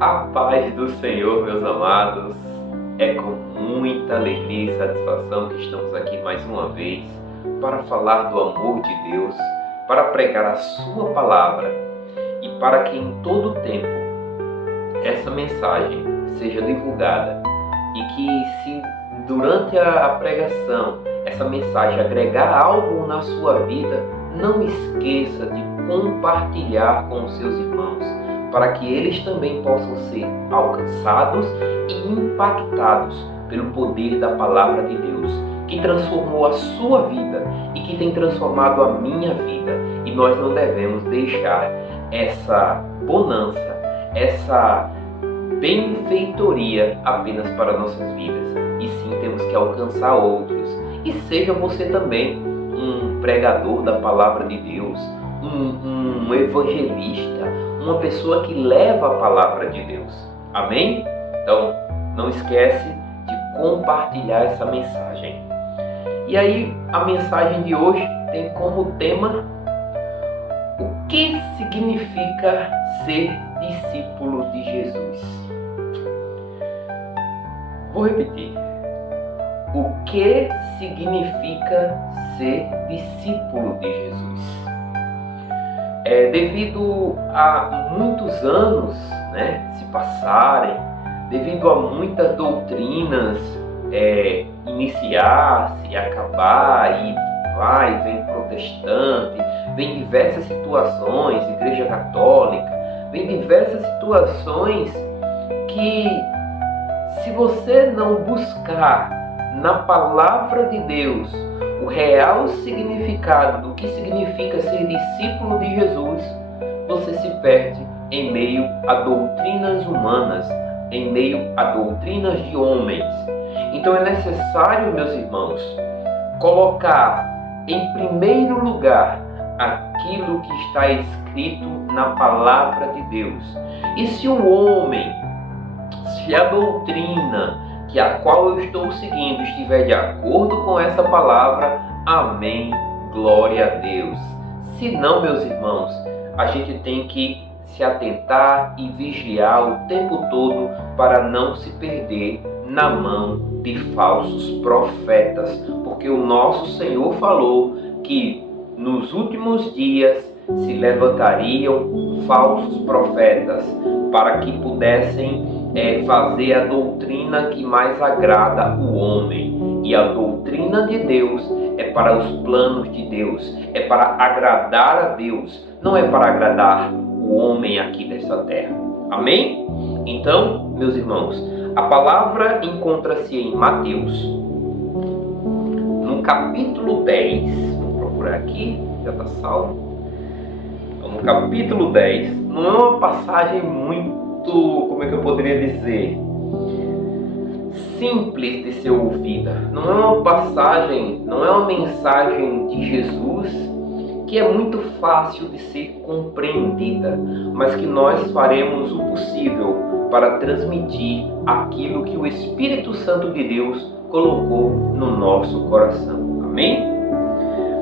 A paz do Senhor, meus amados. É com muita alegria e satisfação que estamos aqui mais uma vez para falar do amor de Deus, para pregar a sua palavra e para que em todo tempo essa mensagem seja divulgada e que se durante a pregação essa mensagem agregar algo na sua vida, não esqueça de compartilhar com os seus irmãos, para que eles também possam ser alcançados e impactados pelo poder da palavra de Deus, que transformou a sua vida e que tem transformado a minha vida. E nós não devemos deixar essa bonança, essa benfeitoria apenas para nossas vidas, e sim temos que alcançar outros. E seja você também um pregador da palavra de Deus, um evangelista, uma pessoa que leva a palavra de Deus. Amém? Então, não esquece de compartilhar essa mensagem. E aí, a mensagem de hoje tem como tema: o que significa ser discípulo de Jesus? Vou repetir. O que significa ser discípulo de Jesus? Devido a muitos anos se passarem, devido a muitas doutrinas iniciar-se, acabar, e vai, vem protestante, vem diversas situações, Igreja Católica, vem diversas situações que, se você não buscar na palavra de Deus o real significado do que significa ser discípulo de Jesus, você se perde em meio a doutrinas humanas, em meio a doutrinas de homens. Então é necessário, meus irmãos, colocar em primeiro lugar aquilo que está escrito na palavra de Deus. E se o homem, se a doutrina que a qual eu estou seguindo estiver de acordo com essa palavra, amém, glória a Deus. Se não, meus irmãos, a gente tem que se atentar e vigiar o tempo todo para não se perder na mão de falsos profetas, porque o nosso Senhor falou que nos últimos dias se levantariam falsos profetas para que pudessem fazer a doutrina que mais agrada o homem. E a doutrina de Deus é para os planos de Deus, é para agradar a Deus, não é para agradar o homem aqui dessa terra. Amém? Então, meus irmãos, a palavra encontra-se em Mateus, no capítulo 10. Vou procurar aqui, já está salvo. Então, no capítulo 10, não é uma passagem muito, como é que eu poderia dizer, simples de ser ouvida. Não é uma passagem, não é uma mensagem de Jesus que é muito fácil de ser compreendida, mas que nós faremos o possível para transmitir aquilo que o Espírito Santo de Deus colocou no nosso coração. Amém?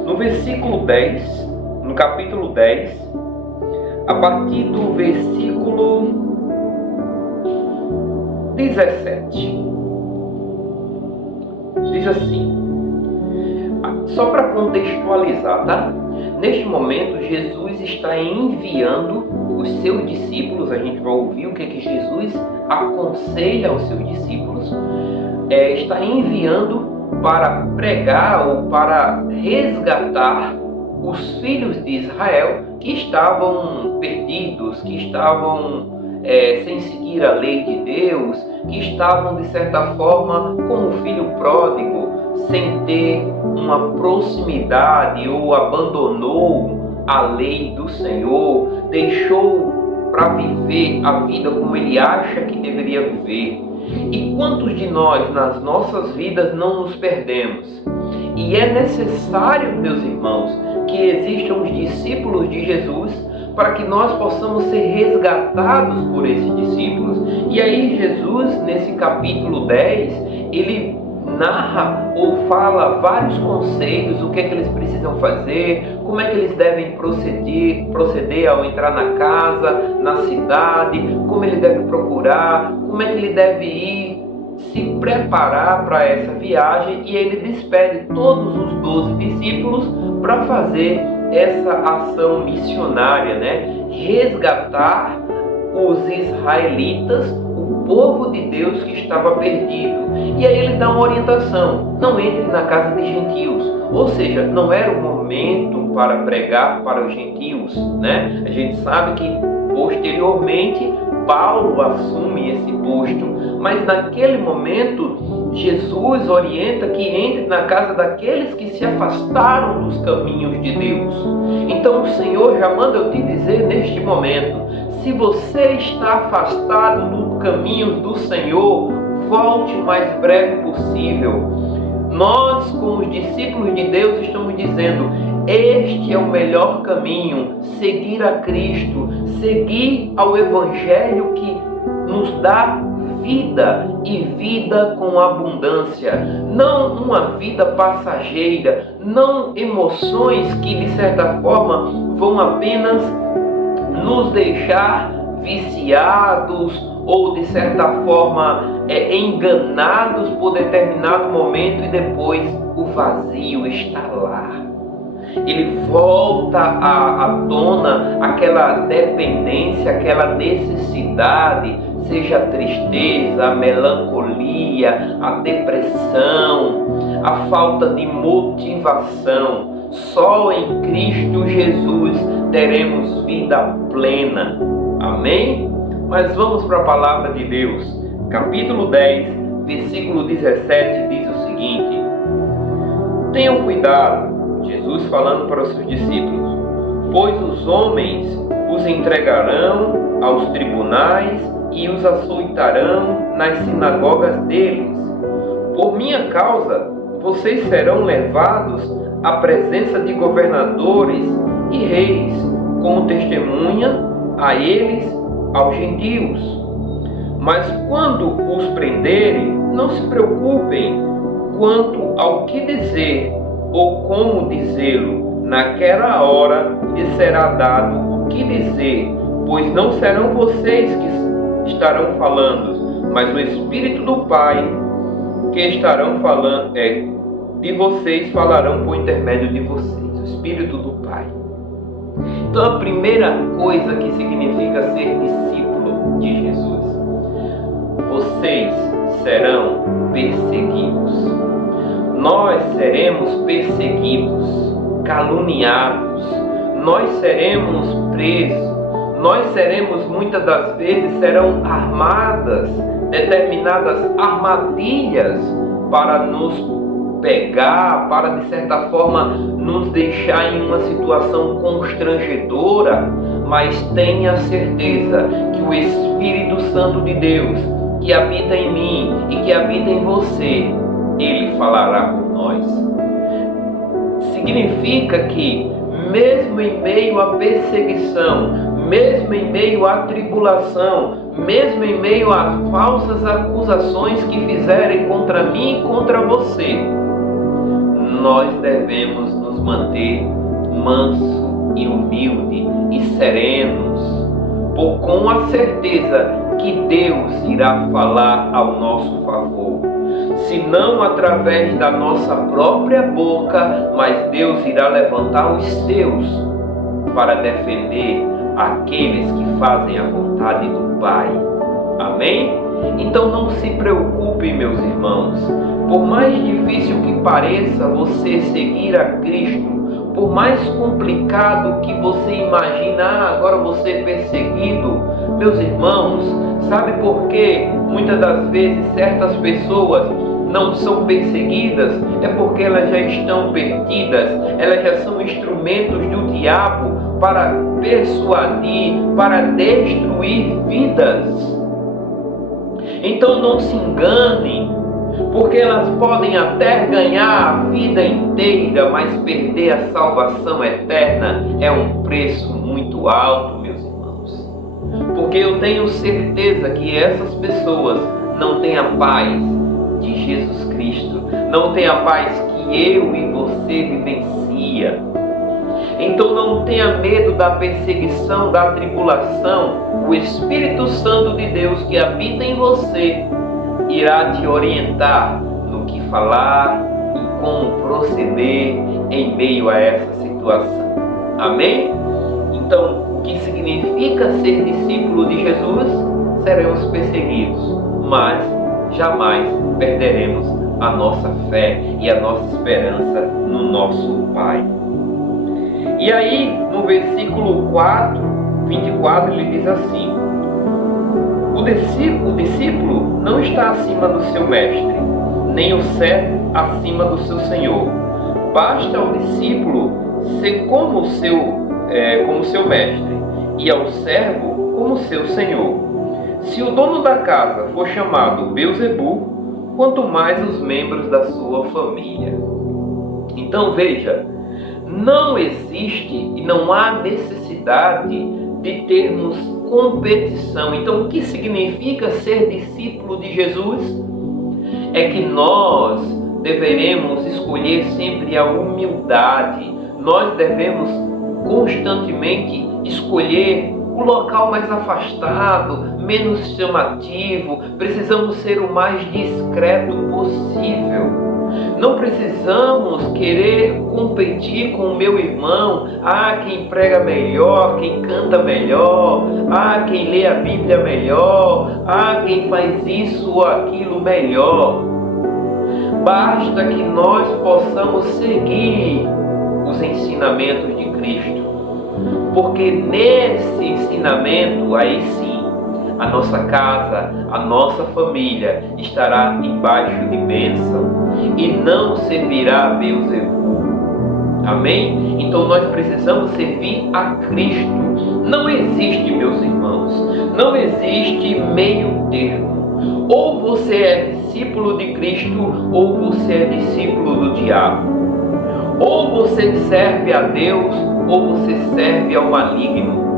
No versículo 10, no capítulo 10, a partir do versículo 17, diz assim, só para contextualizar, tá? Neste momento, Jesus está enviando os seus discípulos. A gente vai ouvir o que Jesus aconselha aos seus discípulos. Está enviando para pregar ou para resgatar os filhos de Israel que estavam perdidos, que estavam sem seguir a lei de Deus, que estavam de certa forma como o filho pródigo, sem ter uma proximidade, ou abandonou a lei do Senhor, deixou para viver a vida como ele acha que deveria viver. E quantos de nós nas nossas vidas não nos perdemos? E é necessário, meus irmãos, que existam os discípulos de Jesus para que nós possamos ser resgatados por esses discípulos. E aí Jesus, nesse capítulo 10, ele narra ou fala vários conselhos, o que é que eles precisam fazer, como é que eles devem proceder ao entrar na casa, na cidade, como ele deve procurar, como é que ele deve ir se preparar para essa viagem, e ele despede todos os 12 discípulos para fazer essa ação missionária, né? Resgatar os israelitas, o povo de Deus que estava perdido. E aí ele dá uma orientação: não entre na casa de gentios. Ou seja, não era o momento para pregar para os gentios, né? A gente sabe que posteriormente Paulo assume esse posto, mas naquele momento Jesus orienta que entre na casa daqueles que se afastaram dos caminhos de Deus. Então o Senhor já manda eu te dizer neste momento: se você está afastado dos caminhos do Senhor, volte o mais breve possível. Nós, como os discípulos de Deus, estamos dizendo: este é o melhor caminho, seguir a Cristo, seguir ao Evangelho que nos dá vida, e vida com abundância. Não uma vida passageira, não emoções que de certa forma vão apenas nos deixar viciados ou de certa forma enganados por determinado momento, e depois o vazio está lá. Ele volta à tona aquela dependência, aquela necessidade, seja a tristeza, a melancolia, a depressão, a falta de motivação. Só em Cristo Jesus teremos vida plena. Amém? Mas vamos para a palavra de Deus. Capítulo 10, versículo 17 diz o seguinte: tenham cuidado, Jesus falando para os seus discípulos, pois os homens os entregarão aos tribunais e os açoitarão nas sinagogas deles. Por minha causa, vocês serão levados à presença de governadores e reis, como testemunha a eles, aos gentios. Mas quando os prenderem, não se preocupem quanto ao que dizer ou como dizê-lo. Naquela hora lhes será dado o que dizer, pois não serão vocês que estarão falando, mas o Espírito do Pai que estarão falando de vocês falarão por intermédio de vocês. O Espírito do Pai. Então a primeira coisa que significa ser discípulo de Jesus: vocês serão perseguidos. Nós seremos perseguidos, caluniados, nós seremos presos, nós seremos, muitas das vezes, serão armadas determinadas armadilhas para nos pegar, para de certa forma nos deixar em uma situação constrangedora. Mas tenha certeza que o Espírito Santo de Deus, que habita em mim e que habita em você, Ele falará por nós. Significa que mesmo em meio à perseguição, mesmo em meio à tribulação, mesmo em meio a falsas acusações que fizerem contra mim e contra você, nós devemos nos manter manso e humilde e serenos, com a certeza que Deus irá falar ao nosso favor. Se não através da nossa própria boca, mas Deus irá levantar os seus para defender aqueles que fazem a vontade do Pai. Amém? Então não se preocupe, meus irmãos. Por mais difícil que pareça você seguir a Cristo, por mais complicado que você imagine, agora você é perseguido, meus irmãos, sabe por quê? Muitas das vezes certas pessoas não são perseguidas, é porque elas já estão perdidas, elas já são instrumentos do diabo para persuadir, para destruir vidas. Então não se enganem, porque elas podem até ganhar a vida inteira, mas perder a salvação eterna é um preço muito alto, meus irmãos. Porque eu tenho certeza que essas pessoas não têm a paz, de Jesus Cristo, não tem a paz que eu e você vivencia. Então não tenha medo da perseguição, da tribulação. O Espírito Santo de Deus que habita em você irá te orientar no que falar e como proceder em meio a essa situação. Amém? Então, o que significa ser discípulo de Jesus? Seremos perseguidos, mas jamais perderemos a nossa fé e a nossa esperança no nosso Pai. E aí, no versículo 24, ele diz assim: o discípulo não está acima do seu mestre, nem o servo acima do seu senhor. Basta ao discípulo ser como seu mestre, e ao servo como seu senhor. Se o dono da casa for chamado Beelzebu, quanto mais os membros da sua família. Então veja, não existe e não há necessidade de termos competição. Então, o que significa ser discípulo de Jesus? É que nós deveremos escolher sempre a humildade. Nós devemos constantemente escolher o local mais afastado, menos chamativo. Precisamos ser o mais discreto possível. Não precisamos querer competir com o meu irmão. Quem prega melhor, quem canta melhor, quem lê a Bíblia melhor, quem faz isso ou aquilo melhor. Basta que nós possamos seguir os ensinamentos de Cristo, porque nesse ensinamento, aí sim, a nossa casa, a nossa família estará embaixo de bênção e não servirá a Beelzebu. Amém? Então nós precisamos servir a Cristo. Não existe, meus irmãos, não existe meio termo. Ou você é discípulo de Cristo ou você é discípulo do diabo. Ou você serve a Deus ou você serve ao maligno.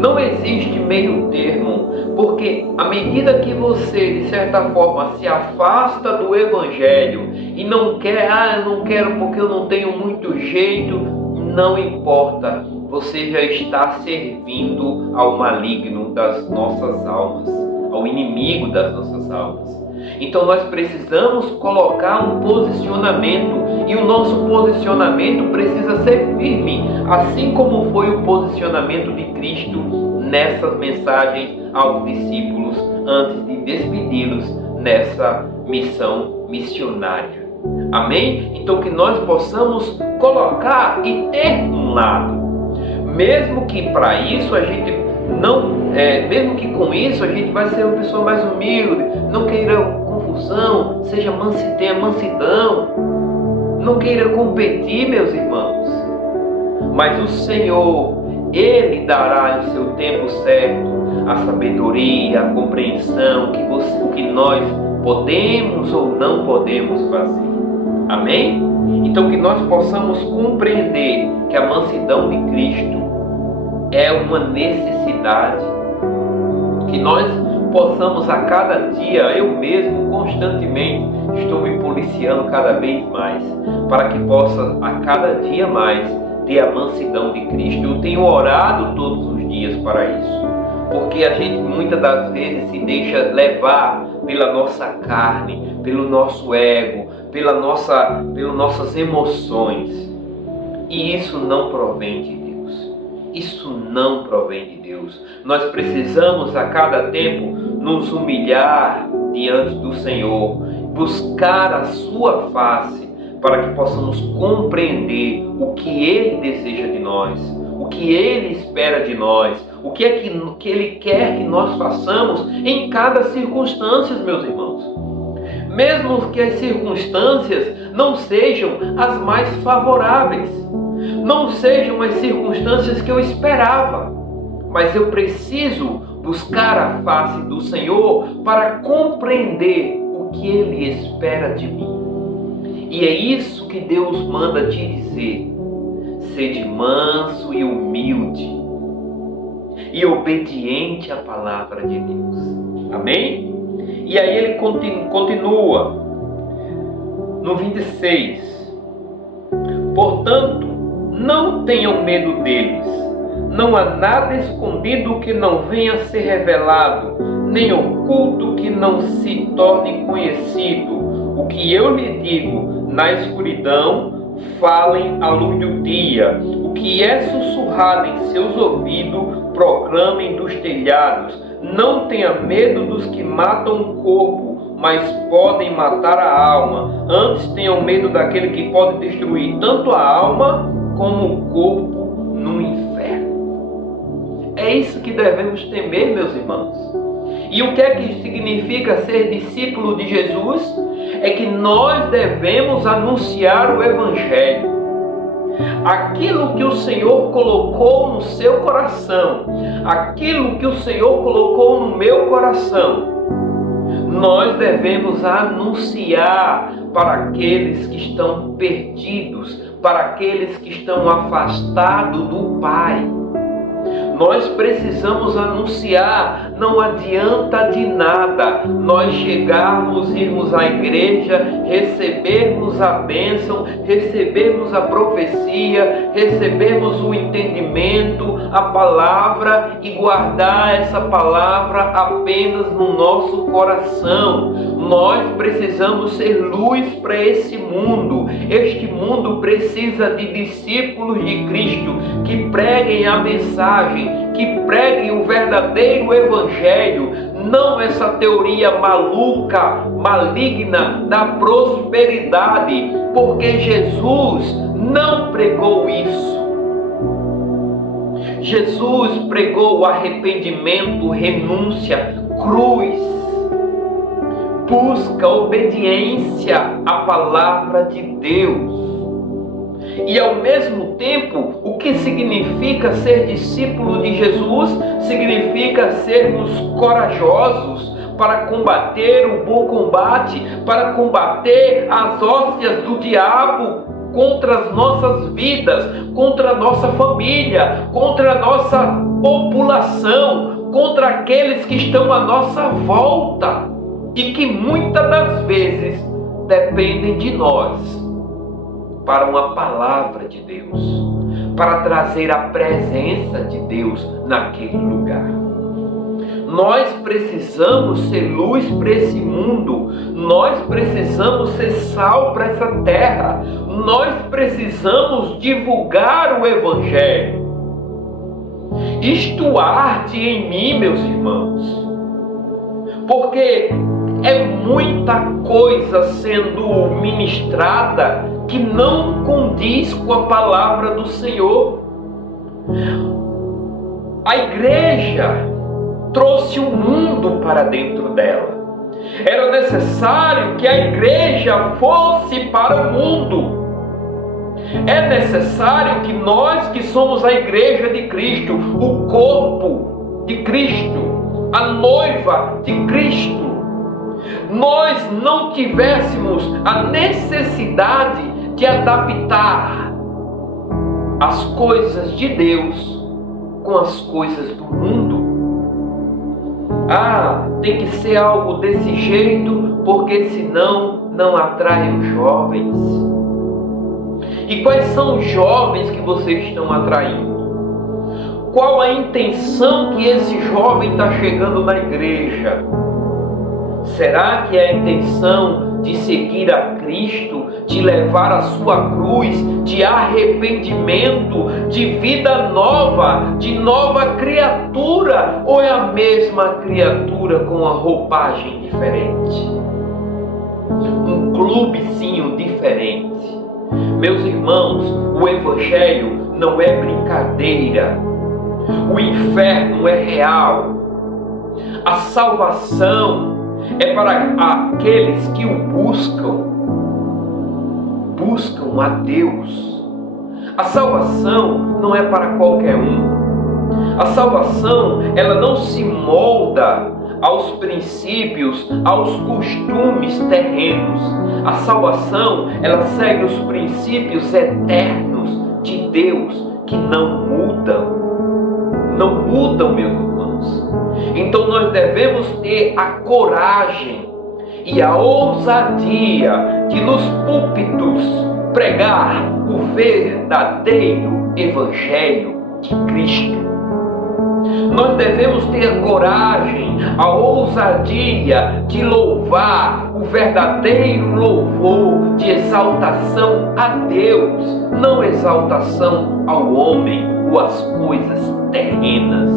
Não existe meio termo, porque à medida que você, de certa forma, se afasta do Evangelho e não quer, eu não quero porque eu não tenho muito jeito, não importa, você já está servindo ao maligno das nossas almas, ao inimigo das nossas almas. Então nós precisamos colocar um posicionamento, e o nosso posicionamento precisa ser firme, assim como foi o posicionamento de Cristo nessas mensagens aos discípulos antes de despedi-los nessa missão missionária. Amém? Então que nós possamos colocar e ter um lado, mesmo que para isso a gente mesmo que com isso a gente vai ser uma pessoa mais humilde, não queira confusão, tenha mansidão, não queira competir, meus irmãos. Mas o Senhor, Ele dará no seu tempo certo a sabedoria, a compreensão, o que nós podemos ou não podemos fazer. Amém? Então que nós possamos compreender que a mansidão de Cristo é uma necessidade, que nós possamos a cada dia, eu mesmo constantemente estou me policiando cada vez mais, para que possa a cada dia mais ter a mansidão de Cristo. Eu tenho orado todos os dias para isso, porque a gente muitas das vezes se deixa levar pela nossa carne, pelo nosso ego, pelas nossas emoções, e isso não provém de Deus. Isso não provém de Deus. Nós precisamos a cada tempo nos humilhar diante do Senhor, buscar a sua face, para que possamos compreender o que Ele deseja de nós, o que Ele espera de nós, o que é que Ele quer que nós façamos em cada circunstância, meus irmãos. Mesmo que as circunstâncias não sejam as mais favoráveis, não sejam as circunstâncias que eu esperava, mas eu preciso buscar a face do Senhor para compreender o que Ele espera de mim. E é isso que Deus manda te dizer: sede manso e humilde e obediente à palavra de Deus. Amém? E aí ele continua: no 26. Portanto, não tenham medo deles. Não há nada escondido que não venha a ser revelado, nem oculto que não se torne conhecido. O que eu lhe digo na escuridão, falem à luz do dia. O que é sussurrado em seus ouvidos, proclamem dos telhados. Não tenha medo dos que matam o corpo, mas podem matar a alma. Antes tenham medo daquele que pode destruir tanto a alma como o corpo no inferno. É isso que devemos temer, meus irmãos. E o que é que significa ser discípulo de Jesus? É que nós devemos anunciar o Evangelho. Aquilo que o Senhor colocou no seu coração, aquilo que o Senhor colocou no meu coração, nós devemos anunciar para aqueles que estão perdidos, para aqueles que estão afastados do Pai. Nós precisamos anunciar, não adianta de nada nós chegarmos, irmos à igreja, recebermos a bênção, recebermos a profecia, recebermos o entendimento, a palavra e guardar essa palavra apenas no nosso coração. Nós precisamos ser luz para esse mundo. Este mundo precisa de discípulos de Cristo que preguem a mensagem, que preguem o verdadeiro evangelho, não essa teoria maluca, maligna da prosperidade, porque Jesus não pregou isso. Jesus pregou arrependimento, renúncia, cruz, busca, obediência à palavra de Deus. E ao mesmo tempo, o que significa ser discípulo de Jesus? Significa sermos corajosos para combater o bom combate, para combater as hóstias do diabo contra as nossas vidas, contra a nossa família, contra a nossa população, contra aqueles que estão à nossa volta e que muitas das vezes dependem de nós para uma palavra de Deus, para trazer a presença de Deus naquele lugar. Nós precisamos ser luz para esse mundo, nós precisamos ser sal para essa terra, nós precisamos divulgar o Evangelho. Isto arde em mim, meus irmãos, porque é muita coisa sendo ministrada que não condiz com a palavra do Senhor. A igreja trouxe o mundo para dentro dela. Era necessário que a igreja fosse para o mundo. É necessário que nós que somos a igreja de Cristo, o corpo de Cristo, a noiva de Cristo, nós não tivéssemos a necessidade de adaptar as coisas de Deus com as coisas do mundo. Tem que ser algo desse jeito, porque senão não atrai os jovens. E quais são os jovens que vocês estão atraindo? Qual a intenção que esse jovem está chegando na igreja? Será que é a intenção de seguir a Cristo, de levar a sua cruz, de arrependimento, de vida nova, de nova criatura? Ou é a mesma criatura com a roupagem diferente? Um clubezinho diferente. Meus irmãos, o Evangelho não é brincadeira. O inferno é real. A salvação é para aqueles que o buscam a Deus. A salvação não é para qualquer um. A salvação, ela não se molda aos princípios, aos costumes terrenos. A salvação, ela segue os princípios eternos de Deus que não mudam. Não mudam, meus irmãos. Então nós devemos ter a coragem e a ousadia de nos púlpitos pregar o verdadeiro Evangelho de Cristo. Nós devemos ter a coragem, a ousadia de louvar o verdadeiro louvor de exaltação a Deus, não exaltação ao homem ou às coisas terrenas.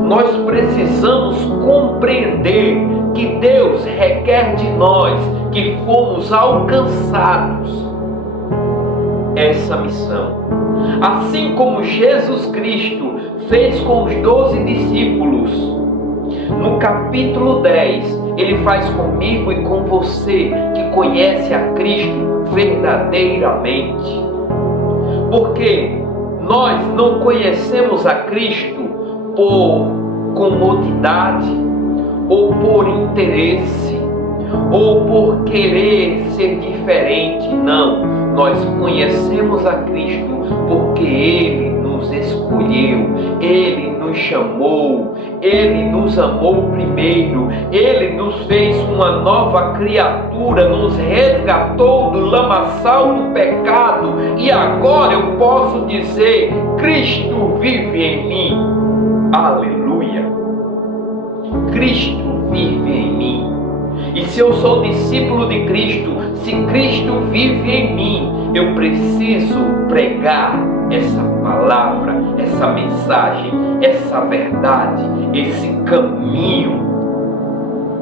Nós precisamos compreender que Deus requer de nós que fomos alcançados essa missão. Assim como Jesus Cristo fez com os 12 discípulos, no capítulo 10, Ele faz comigo e com você que conhece a Cristo verdadeiramente. Porque nós não conhecemos a Cristo por comodidade, ou por interesse, ou por querer ser diferente. Não, nós conhecemos a Cristo porque Ele nos escolheu, Ele nos chamou, Ele nos amou primeiro, Ele nos fez uma nova criatura, nos resgatou do lamaçal do pecado, e agora eu posso dizer: Cristo vive em mim. Aleluia! Cristo vive em mim. E se eu sou discípulo de Cristo, se Cristo vive em mim, eu preciso pregar essa palavra, essa mensagem, essa verdade, esse caminho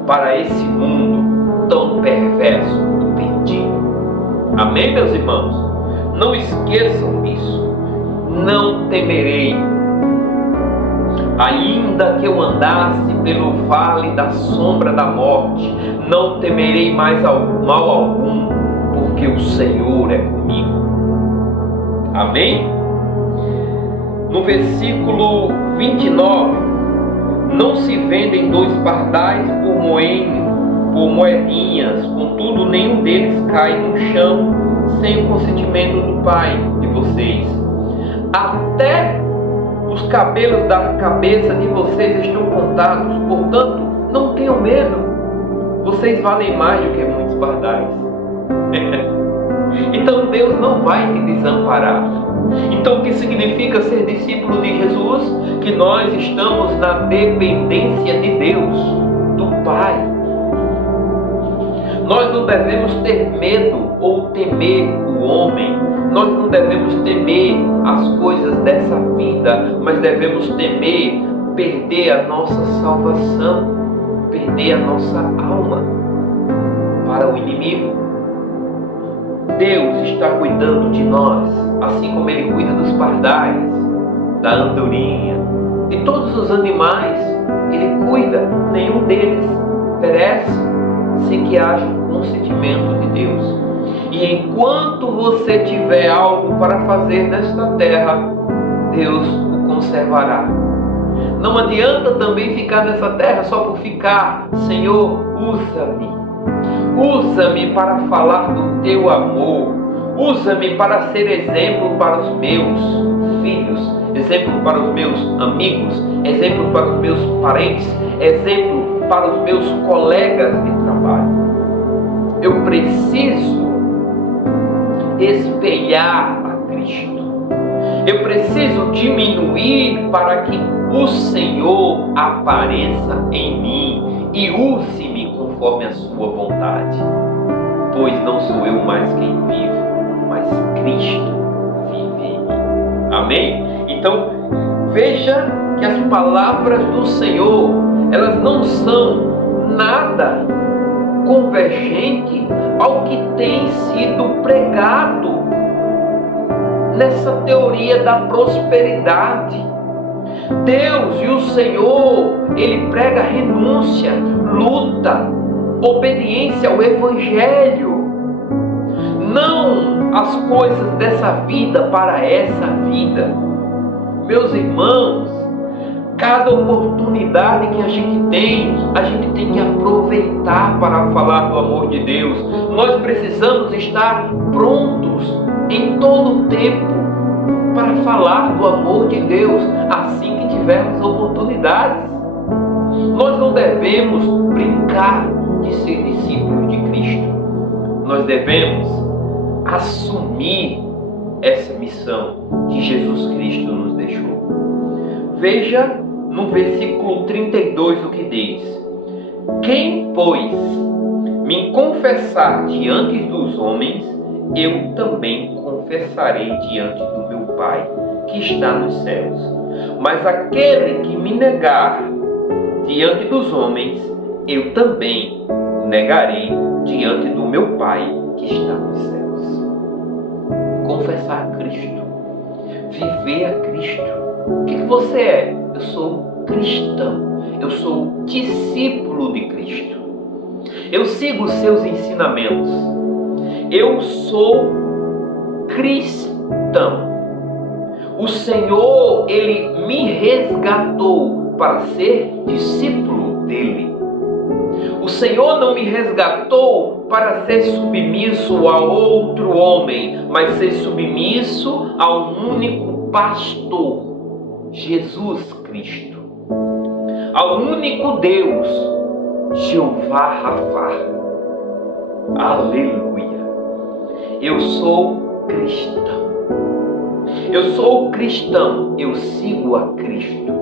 para esse mundo tão perverso e perdido. Amém, meus irmãos? Não esqueçam disso. Não temerei, ainda que eu andasse pelo vale da sombra da morte, não temerei mais mal algum, porque o Senhor é comigo. Amém? No versículo 29, não se vendem 2 pardais por moedinhas, contudo nenhum deles cai no chão sem o consentimento do Pai de vocês. Até os cabelos da cabeça de vocês estão contados, portanto, não tenham medo. Vocês valem mais do que muitos pardais. Então Deus não vai te desamparar. Então o que significa ser discípulo de Jesus? Que nós estamos na dependência de Deus, do Pai. Nós não devemos ter medo ou temer o homem. Nós não devemos temer as coisas dessa vida, mas devemos temer perder a nossa salvação, perder a nossa alma para o inimigo. Deus está cuidando de nós, assim como Ele cuida dos pardais, da andorinha, de todos os animais. Ele cuida, nenhum deles perece sem que haja um consentimento de Deus. E enquanto você tiver algo para fazer nesta terra, Deus o conservará. Não adianta também ficar nessa terra só por ficar. Senhor, usa-me. Usa-me para falar do teu amor. Usa-me para ser exemplo para os meus filhos, exemplo para os meus amigos, exemplo para os meus parentes, exemplo para os meus colegas de trabalho. Eu preciso espelhar a Cristo. Eu preciso diminuir para que o Senhor apareça em mim e use-me conforme a sua vontade. Pois não sou eu mais quem vive, mas Cristo vive em mim. Amém? Então, veja que as palavras do Senhor, elas não são nada convergente ao que tem sido pregado nessa teoria da prosperidade. Deus e o Senhor, Ele prega renúncia, luta, obediência ao Evangelho, não as coisas dessa vida para essa vida. Meus irmãos, cada oportunidade que a gente tem que aproveitar para falar do amor de Deus. Nós precisamos estar prontos em todo o tempo para falar do amor de Deus assim que tivermos oportunidades. Nós não devemos brincar de de ser discípulos de Cristo, nós devemos assumir essa missão que Jesus Cristo nos deixou. Veja no versículo 32 o que diz: quem, pois, me confessar diante dos homens, eu também confessarei diante do meu Pai que está nos céus. Mas aquele que me negar diante dos homens, eu também o negarei diante do meu Pai que está nos céus. Confessar a Cristo, viver a Cristo. O que você é? Eu sou cristão, eu sou discípulo de Cristo. Eu sigo os seus ensinamentos. Eu sou cristão. O Senhor, Ele me resgatou para ser discípulo dEle. O Senhor não me resgatou para ser submisso a outro homem, mas ser submisso a um único pastor, Jesus Cristo. Ao único Deus, Jeová Rafa. Aleluia. Eu sou cristão. Eu sou cristão, eu sigo a Cristo.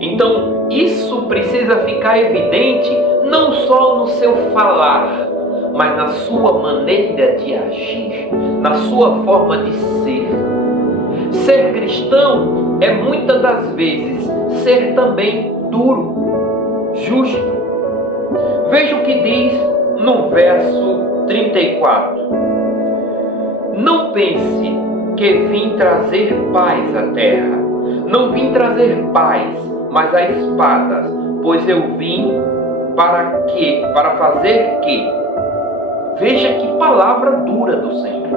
Então, isso precisa ficar evidente não só no seu falar, mas na sua maneira de agir, na sua forma de ser. Ser cristão é muitas das vezes ser também duro, justo. Veja o que diz no verso 34. Não pense que vim trazer paz à terra. Não vim trazer paz, mas a espadas, pois eu vim para quê? Para fazer quê? Veja que palavra dura do Senhor.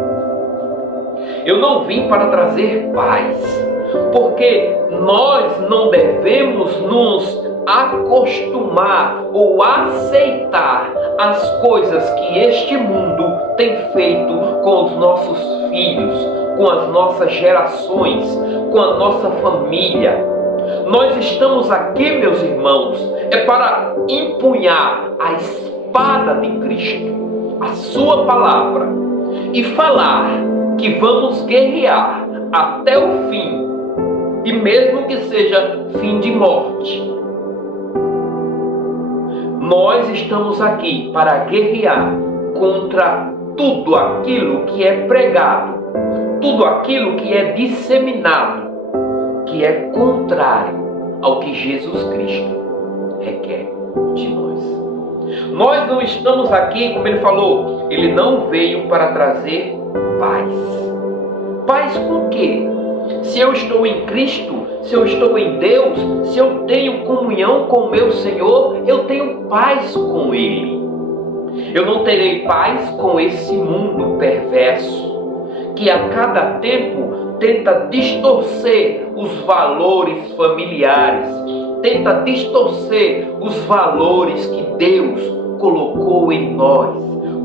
Eu não vim para trazer paz, porque nós não devemos nos acostumar ou aceitar as coisas que este mundo tem feito com os nossos filhos, com as nossas gerações, com a nossa família. Nós estamos aqui, meus irmãos, para empunhar a espada de Cristo, a sua palavra, e falar que vamos guerrear até o fim, e mesmo que seja fim de morte. Nós estamos aqui para guerrear contra tudo aquilo que é pregado, tudo aquilo que é disseminado, que é contrário ao que Jesus Cristo requer de nós. Nós não estamos aqui, como ele falou, ele não veio para trazer paz. Paz com quê? Se eu estou em Cristo, se eu estou em Deus, se eu tenho comunhão com o meu Senhor, eu tenho paz com Ele. Eu não terei paz com esse mundo perverso, que a cada tempo tenta distorcer os valores familiares, tenta distorcer os valores que Deus colocou em nós,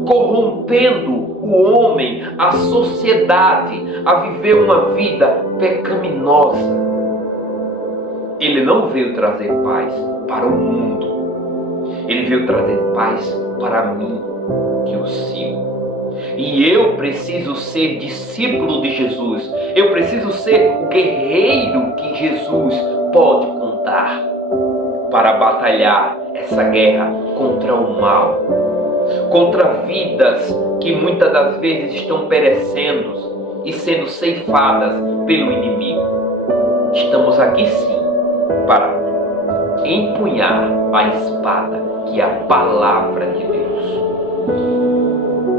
corrompendo o homem, a sociedade, a viver uma vida pecaminosa. Ele não veio trazer paz para o mundo. Ele veio trazer paz para mim, que o sigo. E eu preciso ser discípulo de Jesus. Eu preciso ser o guerreiro que Jesus pode contar para batalhar essa guerra contra o mal, contra vidas que muitas das vezes estão perecendo e sendo ceifadas pelo inimigo. Estamos aqui sim para empunhar a espada, que é a palavra de Deus.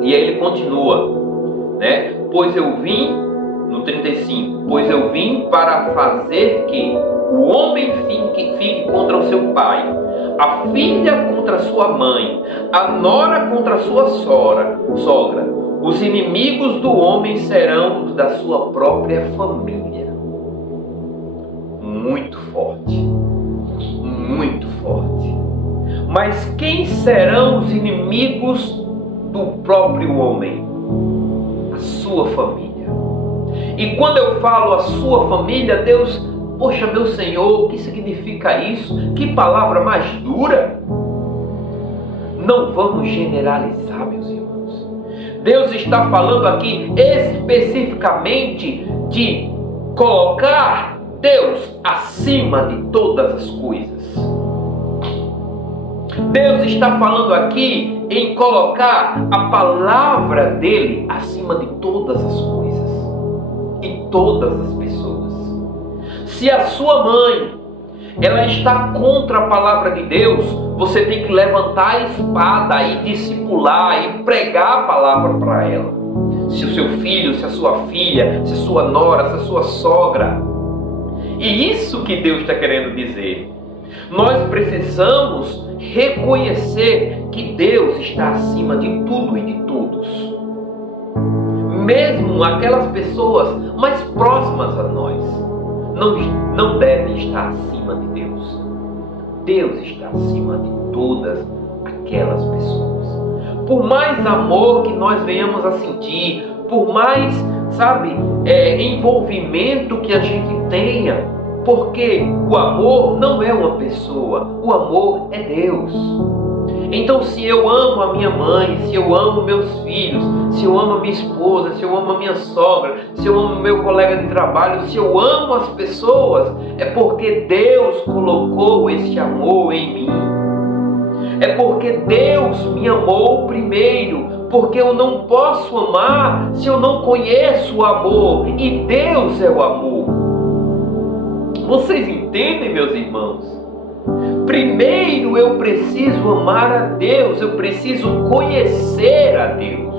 E aí ele continua, né? Pois eu vim, no 35, pois eu vim para fazer que o homem fique contra o seu pai, a filha contra sua mãe, a nora contra sua sogra. Os inimigos do homem serão os da sua própria família. Muito forte, muito forte. Mas quem serão os inimigos do próprio homem? A sua família. E quando eu falo a sua família, Deus, poxa, meu Senhor, o que significa isso? Que palavra mais dura! Não vamos generalizar, meus irmãos. Deus está falando aqui especificamente de colocar Deus acima de todas as coisas. Deus está falando aqui em colocar a palavra dele acima de todas as coisas e todas as pessoas. Se a sua mãe ela está contra a palavra de Deus, você tem que levantar a espada e discipular e pregar a palavra para ela. Se o seu filho, se a sua filha, se a sua nora, se a sua sogra. E isso que Deus está querendo dizer. Nós precisamos reconhecer que Deus está acima de tudo e de todos. Mesmo aquelas pessoas mais próximas a nós não devem estar acima de Deus. Deus está acima de todas aquelas pessoas. Por mais amor que nós venhamos a sentir, por mais, envolvimento que a gente tenha, porque o amor não é uma pessoa, o amor é Deus. Então, se eu amo a minha mãe, se eu amo meus filhos, se eu amo a minha esposa, se eu amo a minha sogra, se eu amo meu colega de trabalho, se eu amo as pessoas, é porque Deus colocou esse amor em mim. É porque Deus me amou primeiro, porque eu não posso amar se eu não conheço o amor, e Deus é o amor. Vocês entendem, meus irmãos? Primeiro eu preciso amar a Deus, eu preciso conhecer a Deus.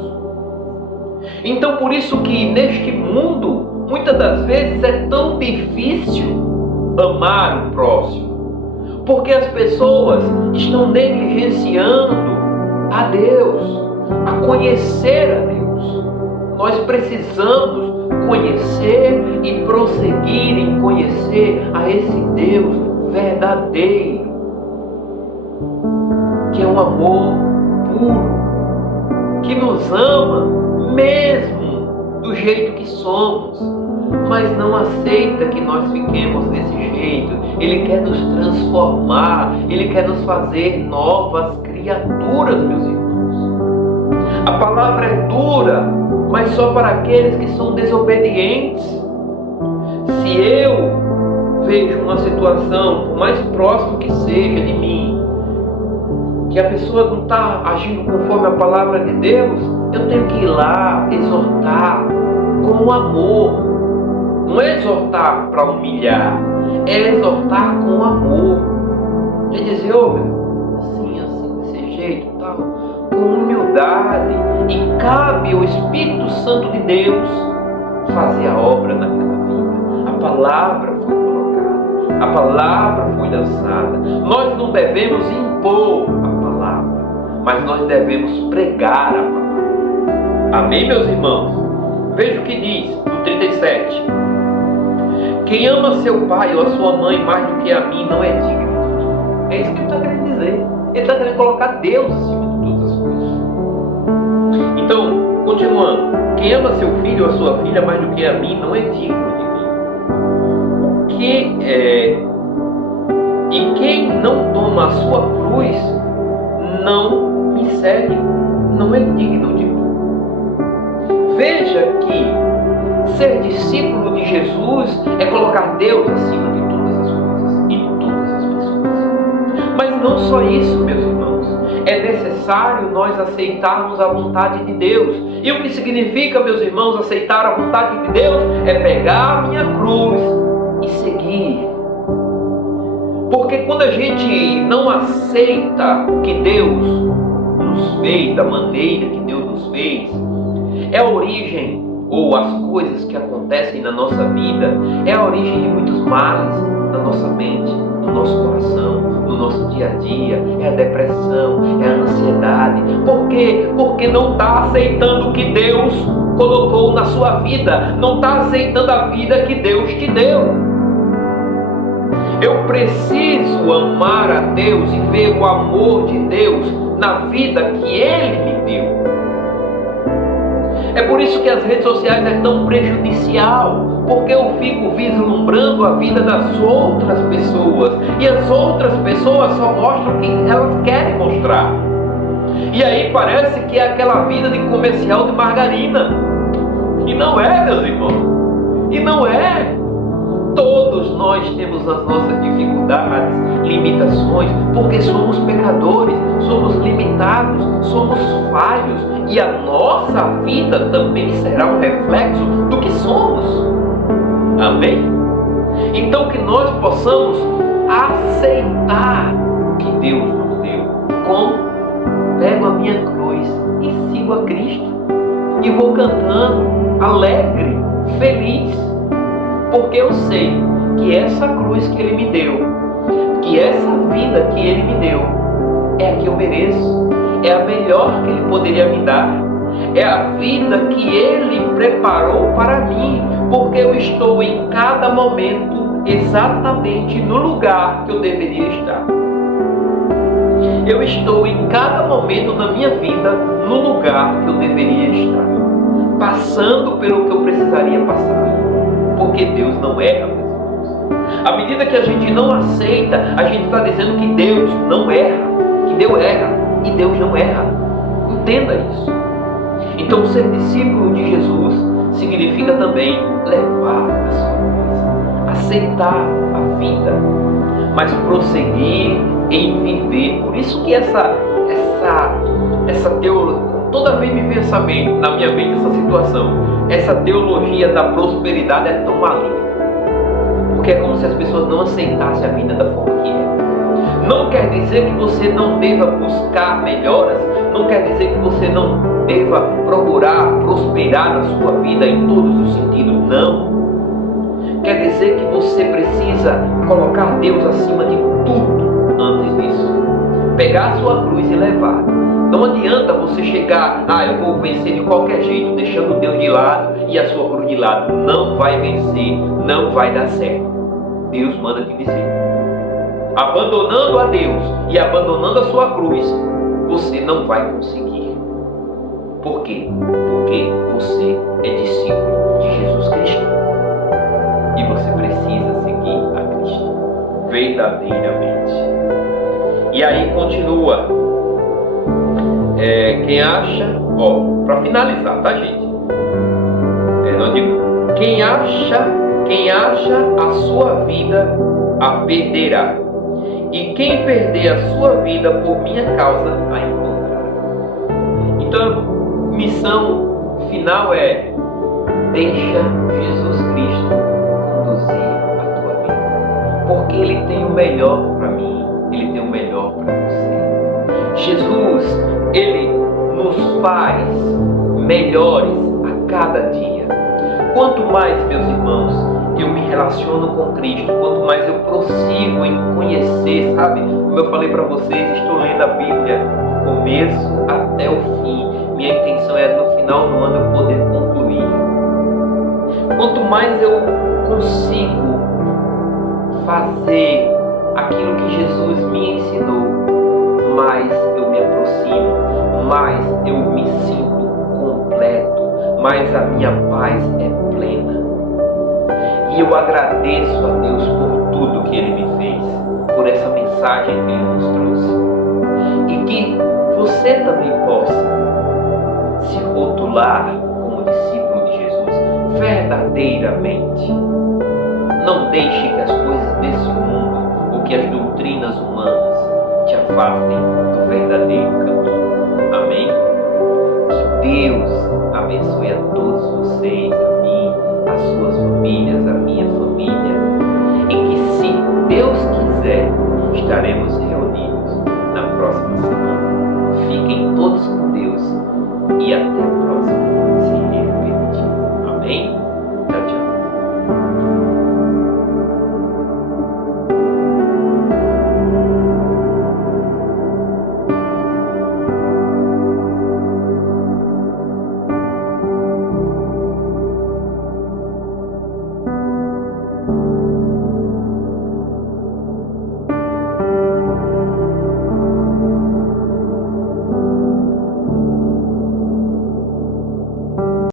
Então por isso que neste mundo, muitas das vezes é tão difícil amar o próximo, porque as pessoas estão negligenciando a Deus, a conhecer a Deus. Nós precisamos conhecer e prosseguir em conhecer a esse Deus verdadeiro, que é um amor puro, que nos ama mesmo do jeito que somos, mas não aceita que nós fiquemos desse jeito. Ele quer nos transformar, Ele quer nos fazer novas criaturas, meus irmãos. A palavra é dura, mas só para aqueles que são desobedientes. Se eu vejo uma situação, por mais próximo que seja de mim, que a pessoa não está agindo conforme a palavra de Deus, eu tenho que ir lá exortar com amor. Não é exortar para humilhar, é exortar com amor. É dizer, meu, assim, desse jeito, tal, com humildade. E cabe ao Espírito Santo de Deus fazer a obra naquela vida. A palavra foi colocada, a palavra foi lançada. Nós não devemos impor a palavra, mas nós devemos pregar a palavra. Amém, meus irmãos? Veja o que diz no 37. Quem ama seu pai ou a sua mãe mais do que a mim não é digno de mim. É isso que ele está querendo dizer. Ele está querendo colocar Deus acima de todas as coisas. Então, continuando. Quem ama seu filho ou a sua filha mais do que a mim não é digno de mim. E quem não toma a sua cruz não me segue, não é digno de mim. Veja que ser discípulo de Jesus é colocar Deus acima de todas as coisas e de todas as pessoas. Mas não só isso, meus irmãos. É necessário nós aceitarmos a vontade de Deus. E o que significa, meus irmãos, aceitar a vontade de Deus? É pegar a minha cruz e seguir. Porque quando a gente não aceita o que Deus nos fez, da maneira que Deus nos fez, é a origem, ou as coisas que acontecem na nossa vida, é a origem de muitos males na nossa mente, no nosso coração, no nosso dia a dia. É a depressão, é a ansiedade. Por quê? Porque não está aceitando o que Deus colocou na sua vida, não está aceitando a vida que Deus te deu. Eu preciso amar a Deus e ver o amor de Deus na vida que Ele me deu. É por isso que as redes sociais é tão prejudicial, porque eu fico vislumbrando a vida das outras pessoas, e as outras pessoas só mostram o que elas querem mostrar. E aí parece que é aquela vida de comercial de margarina. E não é, meus irmãos. E não é. Todos nós temos as nossas dificuldades, limitações, porque somos pecadores, somos limitados, somos falhos. E a nossa vida também será um reflexo do que somos. Amém? Então que nós possamos aceitar o que Deus nos deu. Como? Pego a minha cruz e sigo a Cristo. E vou cantando, alegre, feliz. Porque eu sei que essa cruz que Ele me deu, que essa vida que Ele me deu, é a que eu mereço. É a melhor que Ele poderia me dar. É a vida que Ele preparou para mim. Porque eu estou em cada momento exatamente no lugar que eu deveria estar. Eu estou em cada momento da minha vida no lugar que eu deveria estar. Passando pelo que eu precisaria passar. Porque Deus não erra, meus irmãos. À medida que a gente não aceita, a gente está dizendo que Deus não erra. Que Deus erra e Deus não erra. Entenda isso. Então ser discípulo de Jesus significa também levar a sua cruz. Aceitar a vida. Mas prosseguir em viver. Por isso que essa teologia, toda vez me vem na minha mente essa situação. Essa teologia da prosperidade é tão maligna. Porque é como se as pessoas não aceitassem a vida da forma que é. Não quer dizer que você não deva buscar melhoras. Não quer dizer que você não deva procurar prosperar na sua vida em todos os sentidos. Não. Quer dizer que você precisa colocar Deus acima de tudo antes disso. Pegar a sua cruz e levar. Não adianta você chegar, eu vou vencer de qualquer jeito, deixando Deus de lado e a sua cruz de lado. Não vai vencer, não vai dar certo. Deus manda te dizer. Abandonando a Deus e abandonando a sua cruz, você não vai conseguir. Por quê? Porque você é discípulo de Jesus Cristo. E você precisa seguir a Cristo verdadeiramente. E aí continua. Quem acha, para finalizar, tá, gente? Não digo, quem acha a sua vida a perderá. E quem perder a sua vida por minha causa a encontrará. Então, missão final é: deixa Jesus Cristo conduzir a tua vida. Porque Ele tem o melhor para mim, Ele tem o melhor para você. Jesus, Ele nos faz melhores a cada dia. Quanto mais, meus irmãos, eu me relaciono com Cristo, quanto mais eu prossigo em conhecer, sabe? Como eu falei para vocês, estou lendo a Bíblia do começo até o fim. Minha intenção é no final do ano eu poder concluir. Quanto mais eu consigo fazer aquilo que Jesus me ensinou, mais eu me aproximo, mais eu me sinto completo, mais a minha paz é plena. E eu agradeço a Deus por tudo que Ele me fez, por essa mensagem que Ele nos trouxe. E que você também possa se rotular como discípulo de Jesus verdadeiramente. Não deixe que as coisas desse mundo ou que as doutrinas humanas te afastem do verdadeiro caminho. Amém? Que Deus abençoe a todos vocês, a mim, as suas famílias, a minha família. E que, se Deus quiser, estaremos reunidos na próxima semana.